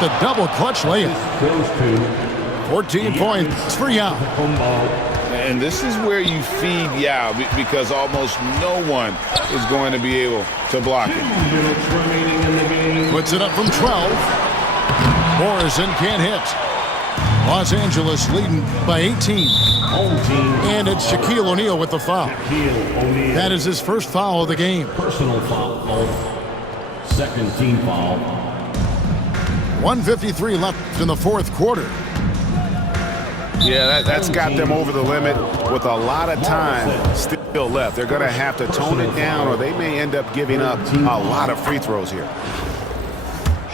with the double clutch layup. 14 points for Yao. And this is where you feed Yao because almost no one is going to be able to block it. Puts it up from 12. Morrison can't hit. Los Angeles leading by 18. And it's Shaquille O'Neal with the foul. That is his first foul of the game. Personal foul. Second team foul. 1:53 left in the fourth quarter. Yeah, that's got them over the limit with a lot of time still left. They're going to have to tone it down or they may end up giving up a lot of free throws here.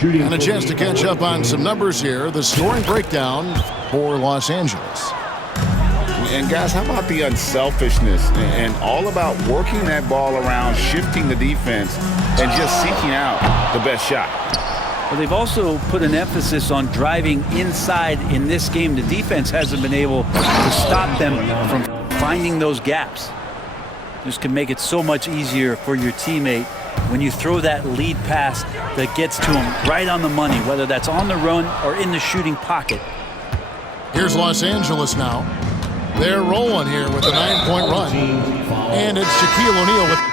And a chance to catch up on some numbers here. The scoring breakdown for Los Angeles. And guys, how about the unselfishness and all about working that ball around, shifting the defense, and just seeking out the best shot. Well, they've also put an emphasis on driving inside in this game. The defense hasn't been able to stop them from finding those gaps. This can make it so much easier for your teammate when you throw that lead pass that gets to him right on the money, whether that's on the run or in the shooting pocket. Here's Los Angeles now. They're rolling here with a 9-point run. And it's Shaquille O'Neal with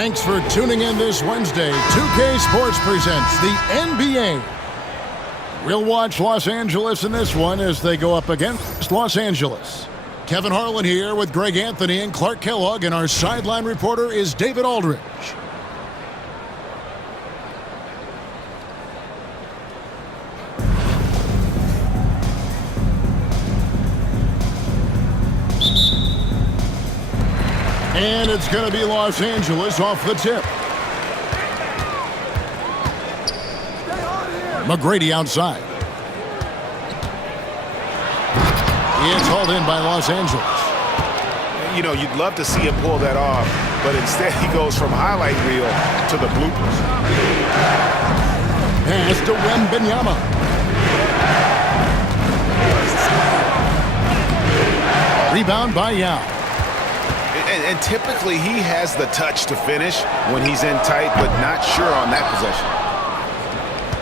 Thanks for tuning in this Wednesday. 2K Sports presents the NBA. We'll watch Los Angeles in this one as they go up against Los Angeles. Kevin Harlan here with Greg Anthony and Clark Kellogg, and our sideline reporter is David Aldridge. And it's going to be Los Angeles off the tip. McGrady outside. It's hauled in by Los Angeles. You know, you'd love to see him pull that off, but instead he goes from highlight reel to the bloopers. Pass to Wembanyama. Rebound by Yao. And typically he has the touch to finish when he's in tight, but not sure on that possession.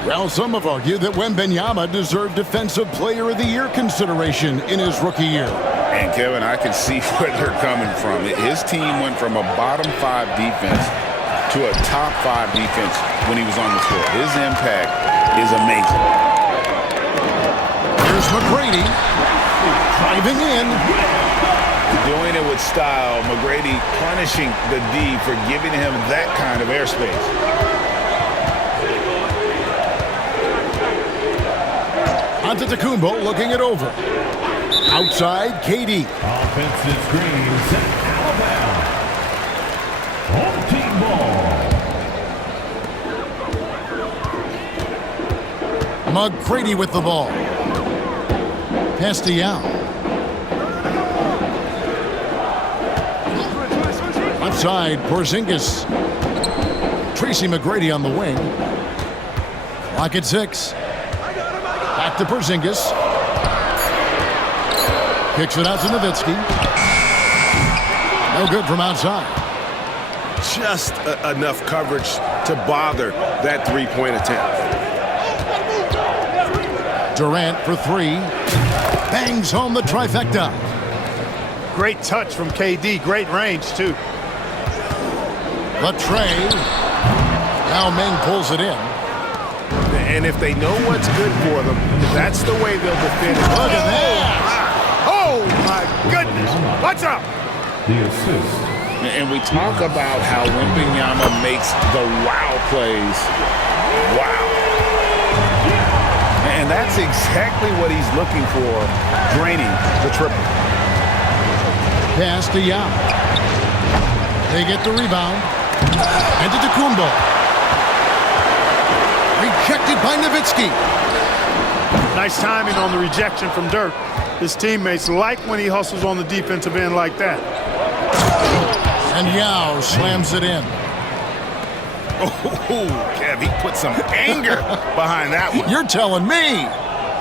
Well, some have argued that Wembanyama deserved Defensive Player of the Year consideration in his rookie year. And Kevin, I can see where they're coming from. His team went from a bottom 5 defense to a top 5 defense when he was on the floor. His impact is amazing. Here's McGrady driving in. Doing it with style. McGrady punishing the D for giving him that kind of airspace. Antetokounmpo looking it over. Outside, KD. Offensive screen set Alabama. Home team ball. McGrady with the ball. Pass to Yao. Outside, Porzingis. Tracy McGrady on the wing. Clock at 6. Back to Porzingis. Kicks it out to Nowitzki. No good from outside. Just enough coverage to bother that three-point attempt. Durant for 3. Bangs home the trifecta. Great touch from KD. Great range, too. The tray. Now Meng pulls it in. And if they know what's good for them, that's the way they'll defend it. Look at that. Oh, my goodness. What's up? The assist. And we talk about how Wembanyama makes the wow plays. Wow. And that's exactly what he's looking for, draining the triple. Pass to Yao. They get the rebound. Antetokounmpo. Rejected by Nowitzki. Nice timing on the rejection from Dirk. His teammates like when he hustles on the defensive end like that. And Yao slams it in. Oh, Kev, he put some anger behind that one. You're telling me.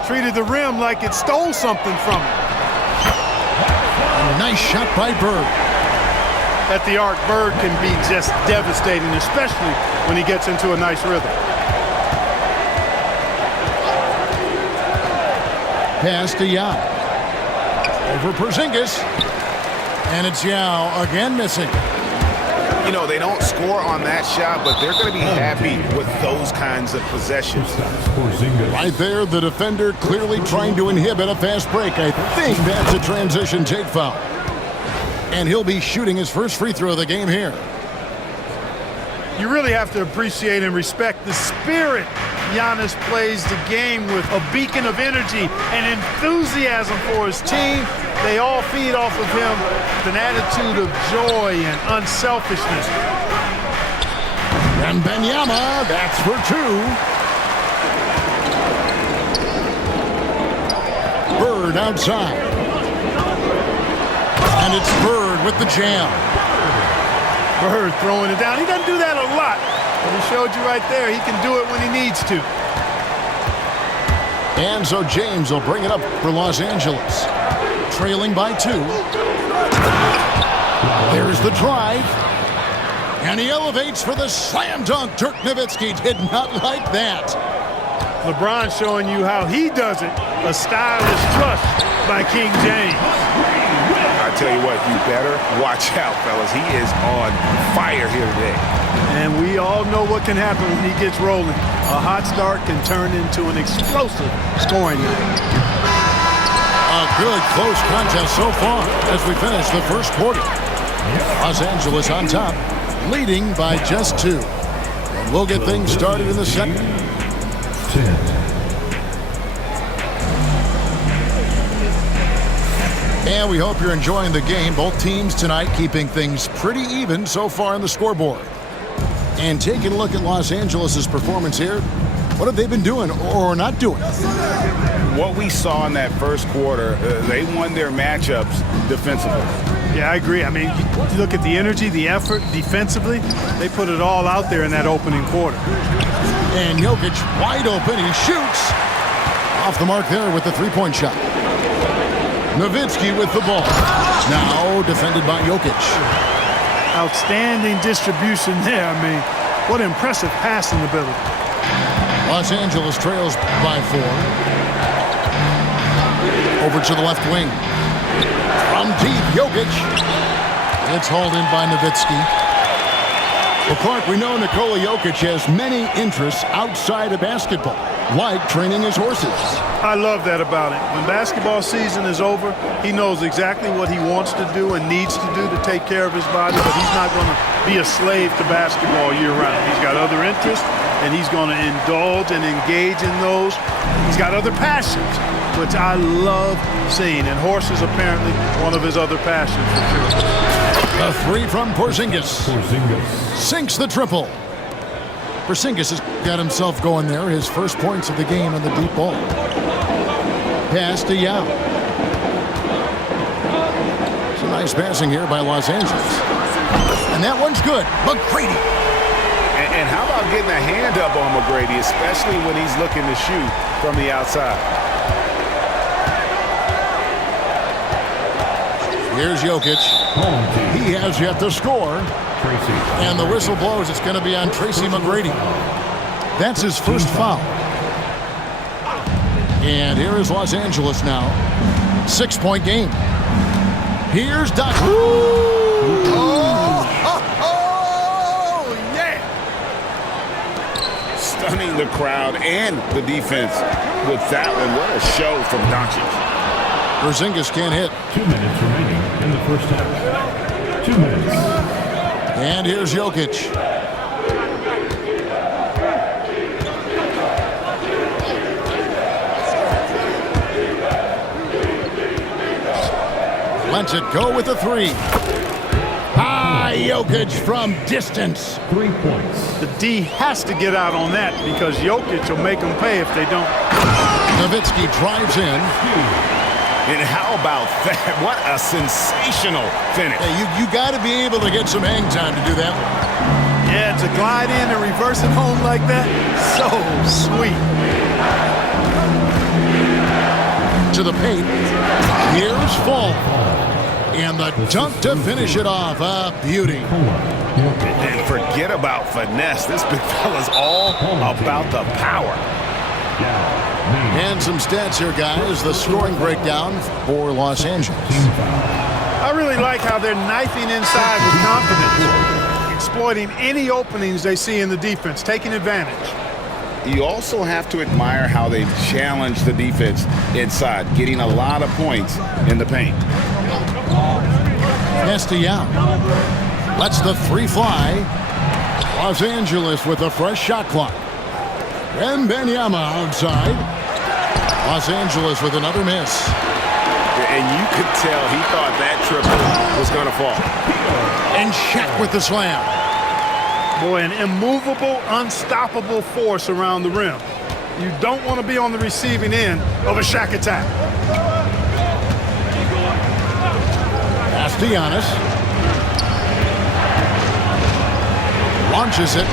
Treated the rim like it stole something from him. A nice shot by Bird. At the arc, Bird can be just devastating, especially when he gets into a nice rhythm. Pass to Yao. Over Porzingis. And it's Yao again missing. You know, they don't score on that shot, but they're going to be happy with those kinds of possessions. Right there, the defender clearly trying to inhibit a fast break. I think that's a transition take foul. And he'll be shooting his first free throw of the game here. You really have to appreciate and respect the spirit Giannis plays the game with, a beacon of energy and enthusiasm for his team. They all feed off of him with an attitude of joy and unselfishness. And Wembanyama, that's for 2. Bird outside. And it's Bird with the jam. Bird throwing it down. He doesn't do that a lot, but he showed you right there he can do it when he needs to. And so James will bring it up for Los Angeles. Trailing by 2. There's the drive. And he elevates for the slam dunk. Dirk Nowitzki did not like that. LeBron showing you how he does it. A stylish flush by King James. I tell you what, you better watch out, fellas. He is on fire here today. And we all know what can happen when he gets rolling. A hot start can turn into an explosive scoring night. A good close contest so far as we finish the first quarter. Los Angeles on top, leading by just 2. And we'll get things started in the second. 10. And we hope you're enjoying the game. Both teams tonight keeping things pretty even so far on the scoreboard. And taking a look at Los Angeles' performance here, what have they been doing or not doing? What we saw in that first quarter, they won their matchups defensively. Yeah, I agree. I mean, you look at the energy, the effort defensively, they put it all out there in that opening quarter. And Jokic wide open. He shoots. Off the mark there with the three-point shot. Nowitzki with the ball. Now defended by Jokic. Outstanding distribution there. I mean, what impressive passing ability. Los Angeles trails by 4. Over to the left wing. From deep, Jokic. It's hauled in by Nowitzki. Well, Clark, we know Nikola Jokic has many interests outside of basketball, like training his horses. I love that about him. When basketball season is over, he knows exactly what he wants to do and needs to do to take care of his body, but he's not going to be a slave to basketball year-round. He's got other interests, and he's going to indulge and engage in those. He's got other passions, which I love seeing, and horses apparently one of his other passions for sure. A 3 from Porzingis. Porzingis. Sinks the triple. Porzingis has got himself going there. His first points of the game on the deep ball. Pass to Yao. Some nice passing here by Los Angeles. And that one's good. McGrady. And how about getting a hand up on McGrady, especially when he's looking to shoot from the outside? Here's Jokic. He has yet to score. Tracy. And the whistle blows. It's going to be on Tracy McGrady. That's his first foul. And here is Los Angeles now. 6-point game. Here's Doc. Yeah! Stunning the crowd and the defense with that one. What a show from Doncic. Porzingis can't hit. 2 minutes remaining in the first half. 2 minutes. And here's Jokic. Lets it go with a 3. Jokic from distance. 3 points. The D has to get out on that because Jokic will make them pay if they don't. Nowitzki drives in. And how about that? What a sensational finish. Hey, you got to be able to get some hang time to do that. Yeah, to glide in and reverse it home like that, so sweet. To the paint. Here's Fall. And the dunk to finish it off. A beauty. And forget about finesse. This big fella's all about the power. And some stats here, guys. The scoring breakdown for Los Angeles. I really like how they're knifing inside with confidence, exploiting any openings they see in the defense, taking advantage. You also have to admire how they've challenged the defense inside, getting a lot of points in the paint. Yao lets the 3 fly. Los Angeles with a fresh shot clock. Wembanyama outside. Los Angeles with another miss. And you could tell he thought that triple was going to fall. And Shaq with the slam. Boy, an immovable, unstoppable force around the rim. You don't want to be on the receiving end of a Shaq attack. Pass to Giannis. Launches it.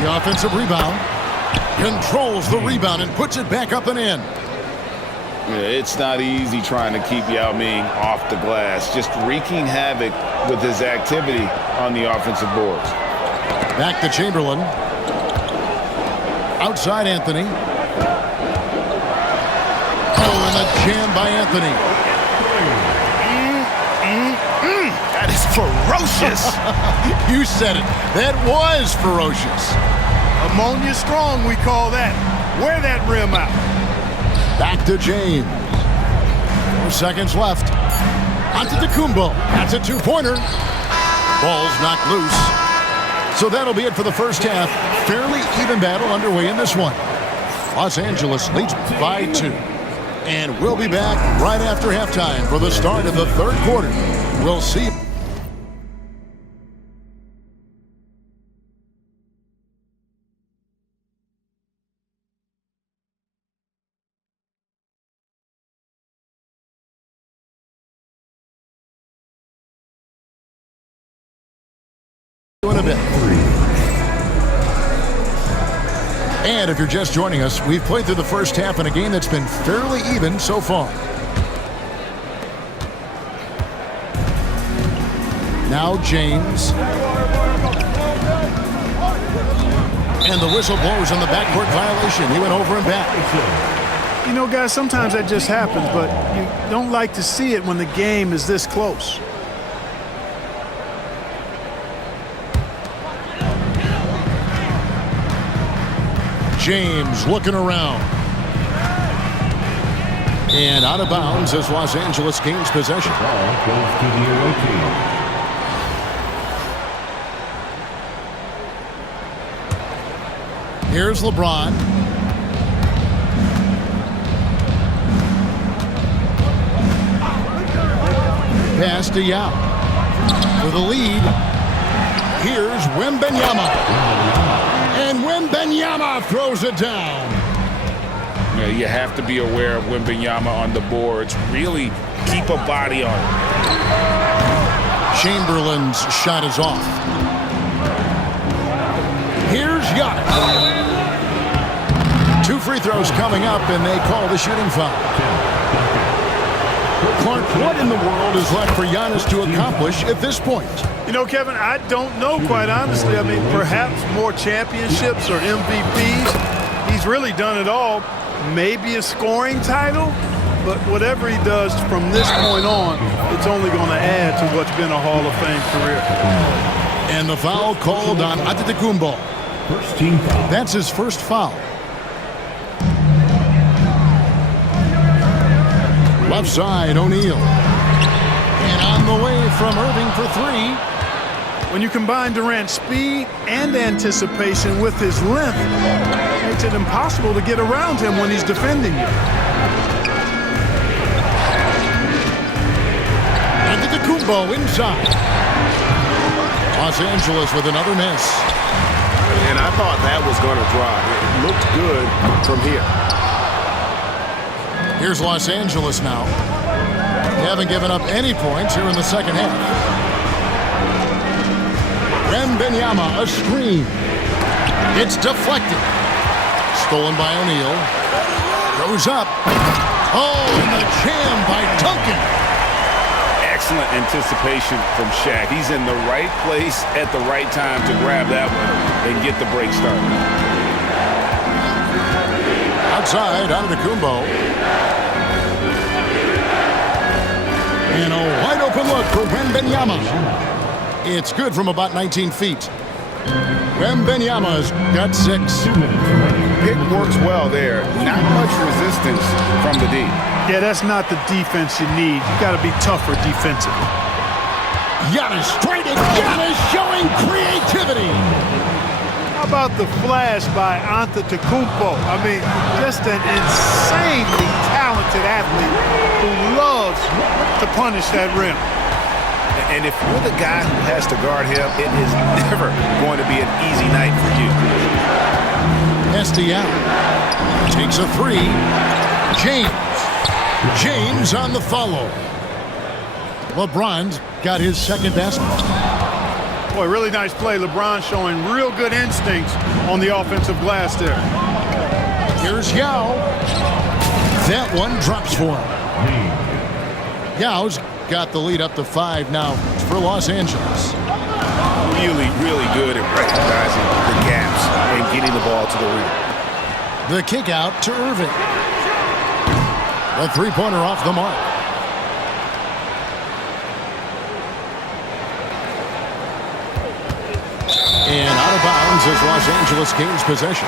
The offensive rebound. Controls the rebound and puts it back up and in. Yeah, it's not easy trying to keep Yao Ming off the glass, just wreaking havoc with his activity on the offensive boards. Back to Chamberlain. Outside Anthony. Oh, and a jam by Anthony. is ferocious. You said it. That was ferocious. Ammonia strong, we call that. Wear that rim out. Back to James. 4 seconds left. Antetokounmpo. That's a two-pointer. Ball's knocked loose. So that'll be it for the first half. Fairly even battle underway in this one. Los Angeles leads by 2. And we'll be back right after halftime for the start of the third quarter. We'll see you. In a bit. And if you're just joining us, we've played through the first half in a game that's been fairly even so far. Now James. And the whistle blows on the backcourt violation. He went over and back. You know, guys, sometimes that just happens, but you don't like to see it when the game is this close. James looking around. And out of bounds as Los Angeles gains possession. Ball goes to the away team. Here's LeBron. Pass to Yao. For the lead. Here's Wembanyama. And Wembanyama throws it down. You have to be aware of Wembanyama on the boards. Really keep a body on it. Chamberlain's shot is off. Here's Giannis. 2 free throws coming up, and they call the shooting foul. Clark, what in the world is left for Giannis to accomplish at this point? You know, Kevin, I don't know, quite honestly. I mean, perhaps more championships or MVPs. He's really done it all. Maybe a scoring title, but whatever he does from this point on, it's only going to add to what's been a Hall of Fame career. And the foul called on Antetokounmpo. First team foul. That's his first foul. Left side, O'Neal. And on the way from Irving for 3. When you combine Durant's speed and anticipation with his length, it makes it impossible to get around him when he's defending you. Antetokounmpo inside. Los Angeles with another miss. And I thought that was going to drop. It looked good from here. Here's Los Angeles now. They haven't given up any points here in the second half. Wembanyama, a screen. It's deflected. Stolen by O'Neal. Goes up. Oh, and the jam by Duncan. Excellent anticipation from Shaq. He's in the right place at the right time to grab that one and get the break started. Outside, Antetokounmpo. And a wide open look for Wembanyama. It's good from about 19 feet. Wembanyama's got 6. Pick works well there. Not much resistance from the D. Yeah, that's not the defense you need. You got to be tougher defensively. Giannis straight at Giannis showing creativity. How about the flash by Antetokounmpo? I mean, just an insanely talented athlete who loves to punish that rim. And if you're the guy who has to guard him, it is never going to be an easy night for you. Estial takes a 3. James on the follow. LeBron's got his second basket. Boy, really nice play. LeBron showing real good instincts on the offensive glass there. Here's Yao. That one drops for him. Yao's got the lead up to 5 now for Los Angeles. Really, really good at recognizing the gaps and getting the ball to the rim. The kick out to Irving. The three-pointer off the mark. hands as Los Angeles gains possession.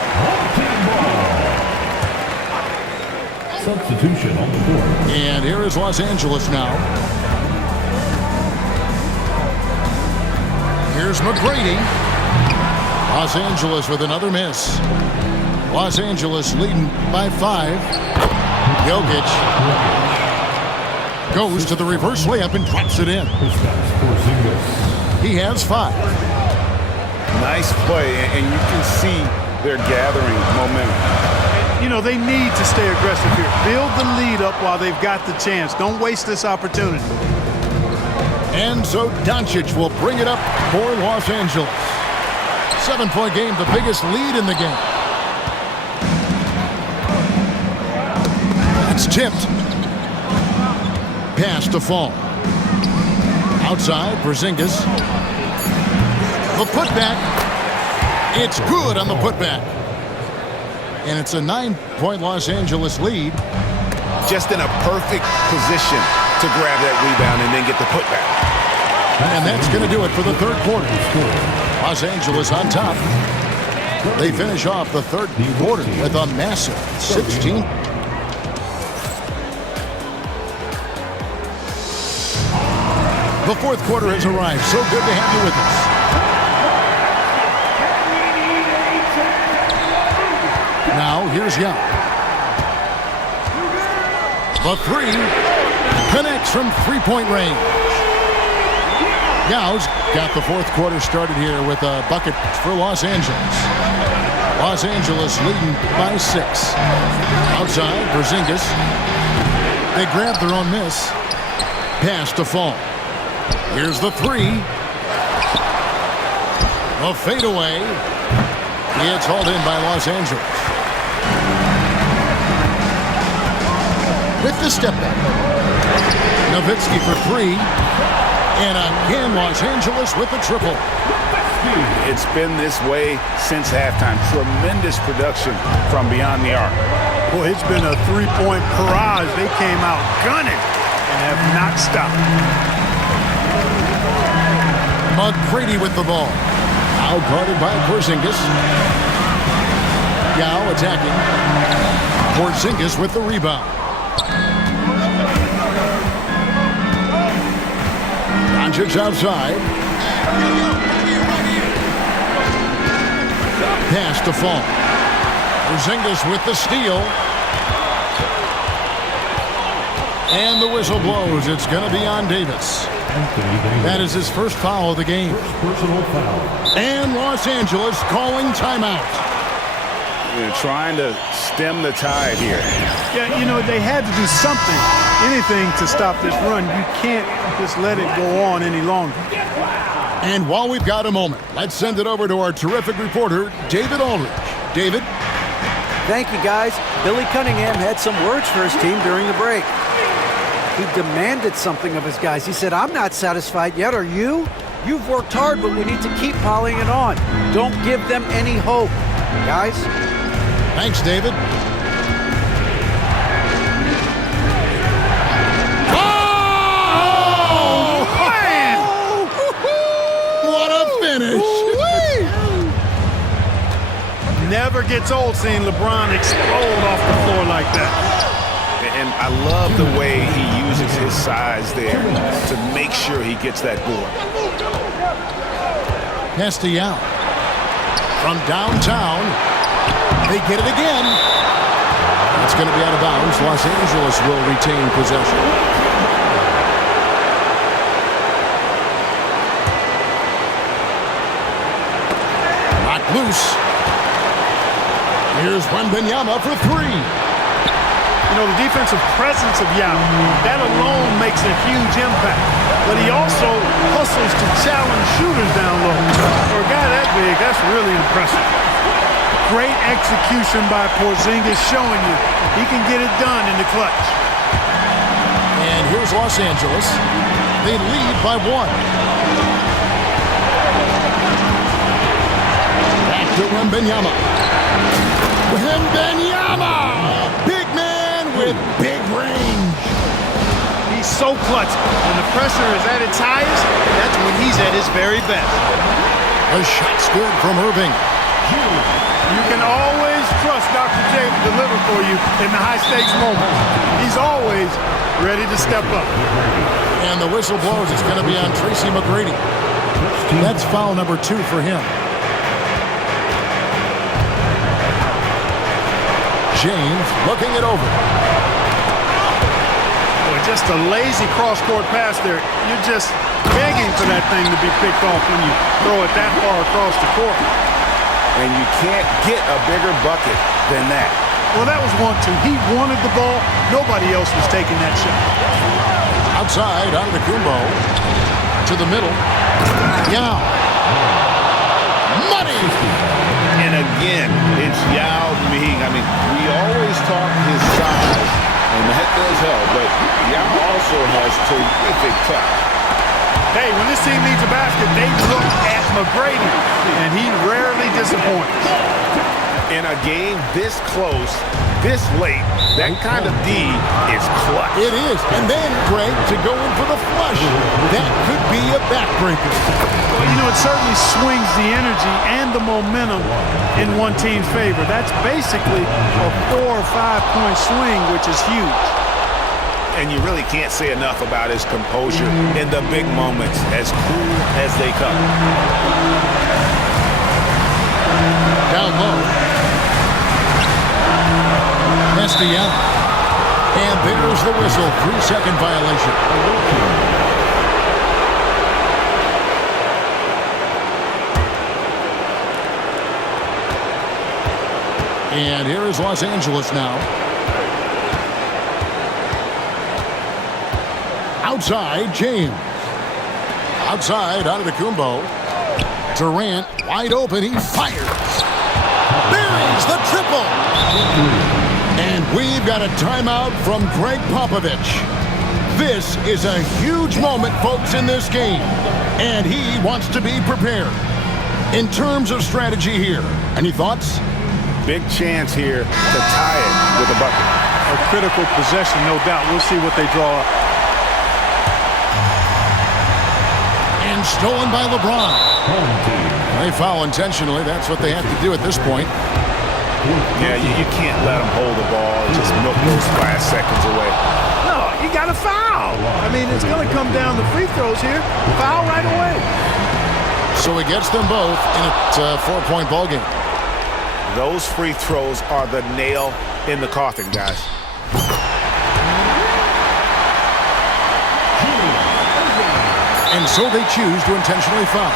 Substitution on the court. And here is Los Angeles now. Here's McGrady. Los Angeles with another miss. Los Angeles leading by 5. Jokic goes to the reverse layup and drops it in. He has 5. Nice play, and you can see they're gathering momentum. You know, they need to stay aggressive here. Build the lead up while they've got the chance. Don't waste this opportunity. And so Doncic will bring it up for Los Angeles. 7-point game, the biggest lead in the game. It's tipped. Pass to Fall. Outside, Porzingis. The putback. It's good on the putback. And it's a 9-point Los Angeles lead. Just in a perfect position to grab that rebound and then get the putback. And that's going to do it for the third quarter. Los Angeles on top. They finish off the third quarter with a massive 16. The fourth quarter has arrived. So good to have you with us. Now, here's Young. The 3 connects from three-point range. Yow's got the fourth quarter started here with a bucket for Los Angeles. Los Angeles leading by 6. Outside, Porzingis. They grab their own miss. Pass to Fall. Here's the 3. A fadeaway. It's hauled in by Los Angeles. With the step back. Nowitzki for 3. And again, Los Angeles with a triple. It's been this way since halftime. Tremendous production from beyond the arc. Boy, it's been a three-point barrage. They came out gunning and have not stopped. McGrady with the ball. Out guarded by Porzingis. Yao attacking. Porzingis with the rebound. Doncic outside. Pass to Fall. Porzingis with the steal. And the whistle blows. It's going to be on Davis. That is his first foul of the game. Personal foul. And Los Angeles calling timeout. They're trying to stem the tide here. Yeah, you know, they had to do something, anything to stop this run. You can't just let it go on any longer. And while we've got a moment, let's send it over to our terrific reporter, David Aldridge. David? Thank you, guys. Billy Cunningham had some words for his team during the break. He demanded something of his guys. He said, I'm not satisfied yet, are you? You've worked hard, but we need to keep piling it on. Don't give them any hope. Guys? Thanks, David. Oh! Man! What a finish! Never gets old seeing LeBron explode off the floor like that. And I love the way he uses his size there to make sure he gets that board. Pass to Yao. From downtown, they get it again. It's going to be out of bounds. Los Angeles will retain possession. Knocked loose. Here's Wembanyama for 3. You know, the defensive presence of Yao, that alone makes a huge impact. But he also hustles to challenge shooters down low. For a guy that big, that's really impressive. Great execution by Porzingis, showing you he can get it done in the clutch. And here's Los Angeles. They lead by 1. Back to Wembanyama. Wembanyama! Big man with big range. He's so clutch. When the pressure is at its highest, that's when he's at his very best. The shot's good from Irving. You can always trust Dr. J to deliver for you in the high-stakes moments. He's always ready to step up. And the whistle blows. It's going to be on Tracy McGrady. That's foul number 2 for him. James looking it over. Boy, just a lazy cross-court pass there. You're just begging for that thing to be picked off when you throw it that far across the court. And you can't get a bigger bucket than that. Well, that was 1-2. He wanted the ball. Nobody else was taking that shot. Outside, Antetokounmpo to the middle. Yao. Money! And again, it's Yao Ming. I mean, we always talk his size, and that does help, but Yao also has terrific touch. Hey, when this team needs a basket, they look at McGrady, and he rarely disappoints. In a game this close, this late, that kind of D is clutch. It is. And then, Greg, to go in for the flush. That could be a backbreaker. Well, you know, it certainly swings the energy and the momentum in one team's favor. That's basically a 4 or 5 point swing, which is huge. And you really can't say enough about his composure in the big moments, as cool as they come. Down low. Estienne. And there's the whistle. 3-second violation. And here is Los Angeles now. Outside, James. Outside, Antetokounmpo. Durant, wide open, he fires. Buries the triple. And we've got a timeout from Greg Popovich. This is a huge moment, folks, in this game. And he wants to be prepared. In terms of strategy here, any thoughts? Big chance here to tie it with a bucket. A critical possession, no doubt. We'll see what they draw up. And stolen by LeBron. They foul intentionally. That's what they have to do at this point. Yeah, you can't let them hold the ball and just milk those 5 seconds away. No, you got to foul. I mean, it's going to come down to free throws here. Foul right away. So he gets them both in a 4-point ball game. Those free throws are the nail in the coffin, guys. And so they choose to intentionally foul.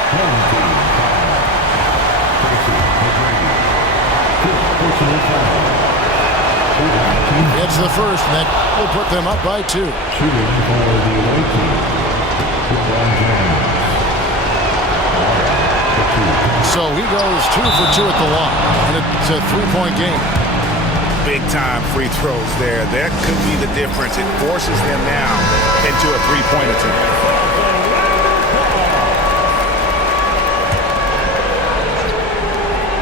It's the first, and that will put them up by 2. So he goes 2 for 2 at the line, and it's a 3-point game. Big-time free throws there. That could be the difference. It forces them now into a 3-point attempt.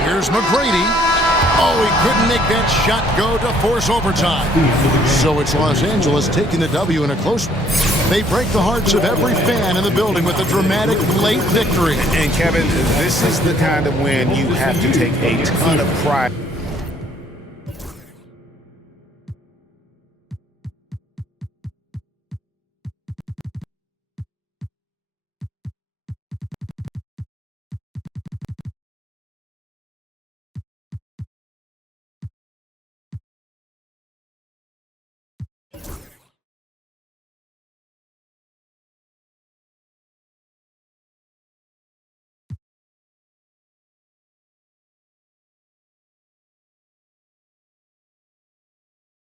Here's McGrady. Oh, he couldn't make that shot go to force overtime. So it's Los Angeles taking the W in a close one. They break the hearts of every fan in the building with a dramatic late victory. And Kevin, this is the kind of win you have to take a ton of pride